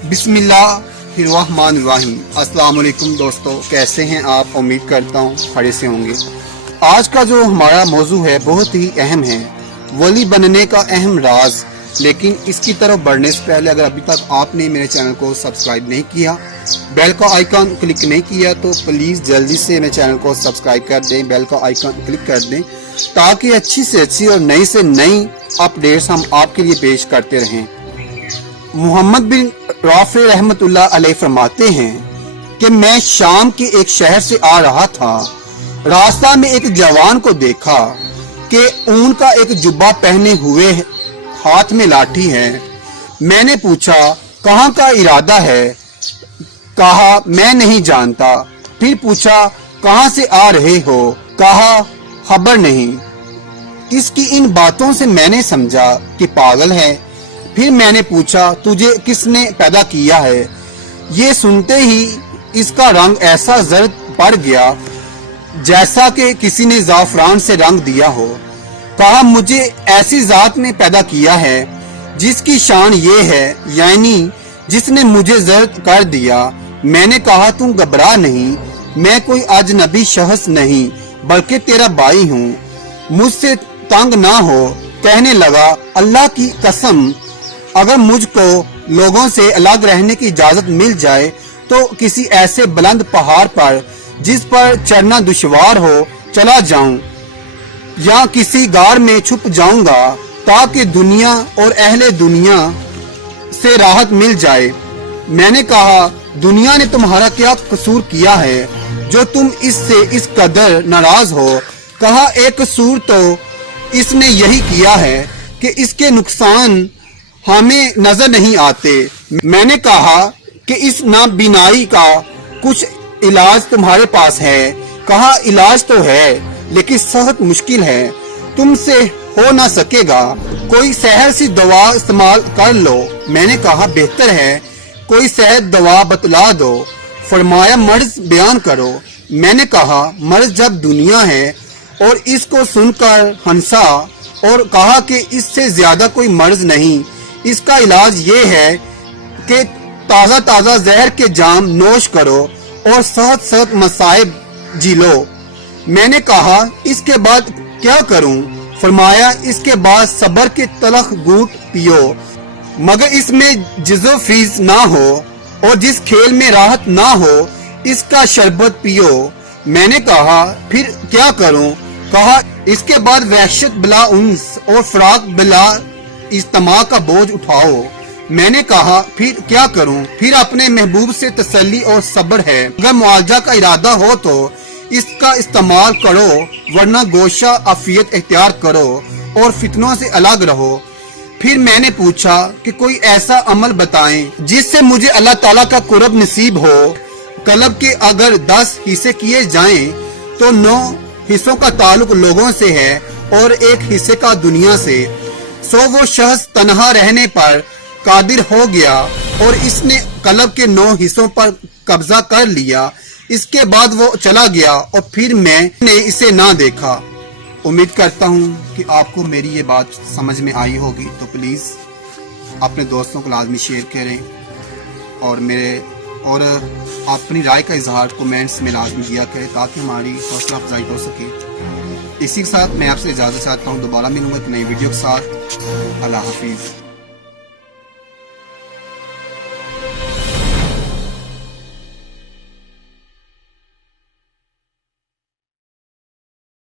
बिस्मिल्लाहिर्रहमानिर्रहीम। अस्सलाम वालेकुम दोस्तों, कैसे हैं आप? उम्मीद करता हूँ खड़े से होंगे। आज का जो हमारा मौजू है बहुत ही अहम है, वली बनने का अहम राज। लेकिन इसकी तरफ बढ़ने से पहले अगर अभी तक आपने मेरे चैनल को सब्सक्राइब नहीं किया, बेल का आइकन क्लिक नहीं किया, तो प्लीज़ जल्दी से मेरे चैनल को सब्सक्राइब कर दें, बेल का आइकन क्लिक कर दें, ताकि अच्छी से अच्छी और नई से नई अपडेट्स हम आपके लिए पेश करते रहें। मोहम्मद बिन राफे रहमतुल्लाह अलैह फरमाते हैं कि मैं शाम के एक शहर से आ रहा था। रास्ता में एक जवान को देखा कि ऊन का एक जुब्बा पहने हुए हाथ में लाठी है। मैंने पूछा कहाँ का इरादा है? कहा मैं नहीं जानता। फिर पूछा कहाँ से आ रहे हो? कहा खबर नहीं। इसकी इन बातों से मैंने समझा कि पागल है। फिर मैंने पूछा तुझे किसने पैदा किया है? ये सुनते ही इसका रंग ऐसा जर्द पड़ गया जैसा कि किसी ने ज़ाफ़रान से रंग दिया हो। कहा मुझे ऐसी ज़ात ने पैदा किया है जिसकी शान ये है, यानी जिसने मुझे जर्द कर दिया। मैंने कहा तुम घबरा नहीं, मैं कोई अजनबी शख्स नहीं बल्कि तेरा भाई हूँ, मुझसे तंग ना हो। कहने लगा अल्लाह की कसम, अगर मुझको लोगों से अलग रहने की इजाजत मिल जाए तो किसी ऐसे बुलंद पहाड़ पर जिस पर चढ़ना दुश्वार हो चला जाऊं, या किसी गार में छुप जाऊंगा ताकि दुनिया और अहले दुनिया से राहत मिल जाए। मैंने कहा दुनिया ने तुम्हारा क्या कसूर किया है जो तुम इससे इस कदर नाराज हो? कहा एक कसूर तो इसने यही किया है कि इसके नुकसान हमें नजर नहीं आते। मैंने कहा कि इस नाबीनाई का कुछ इलाज तुम्हारे पास है? कहा इलाज तो है लेकिन सख्त मुश्किल है, तुमसे हो ना सकेगा, कोई सेहर सी दवा इस्तेमाल कर लो। मैंने कहा बेहतर है, कोई सेहत दवा बतला दो। फरमाया मर्ज बयान करो। मैंने कहा मर्ज जब दुनिया है, और इसको सुनकर हंसा और कहा कि इससे ज्यादा कोई मर्ज नहीं, इसका इलाज ये है कि ताज़ा ताज़ा जहर के जाम नोश करो और सख्त सख्त मसाइब जी लो। मैंने कहा इसके बाद क्या करूं? फरमाया इसके बाद सब्र के तलख घूंट पियो, मगर इसमें जिज़ो फीस ना हो और जिस खेल में राहत ना हो इसका शरबत पियो। मैंने कहा फिर क्या करूं? कहा इसके बाद वहशत बिला उन्स और फराक बिला इज्तिमा का बोझ उठाओ। मैंने कहा फिर क्या करूं? फिर अपने महबूब से तसल्ली और सब्र है, अगर मुआवजा का इरादा हो तो इसका इस्तेमाल करो, वरना गोशा अफियत इख्तियार करो और फितनों से अलग रहो। फिर मैंने पूछा कि कोई ऐसा अमल बताएं जिससे मुझे अल्लाह ताला का कुर्ब नसीब हो। कल्ब के अगर 10 हिस्से किए जाएं तो 9 हिस्सों का ताल्लुक लोगों से है और 1 हिस्से का दुनिया से। सो वो शख्स तन्हा रहने पर कादिर हो गया और इसने कल्ब के 9 हिस्सों पर कब्जा कर लिया। इसके बाद वो चला गया और फिर मैंने इसे ना देखा। उम्मीद करता हूँ कि आपको मेरी ये बात समझ में आई होगी, तो प्लीज़ अपने दोस्तों को लाजमी शेयर करें और अपनी राय का इजहार कमेंट्स में लाजमी किया करें ताकि हमारी हौसला अफजाई हो सके। इसी के साथ मैं आपसे इजाज़त चाहता हूँ, दोबारा मिलूंगा एक नई वीडियो के साथ। अल्लाह हाफिज़।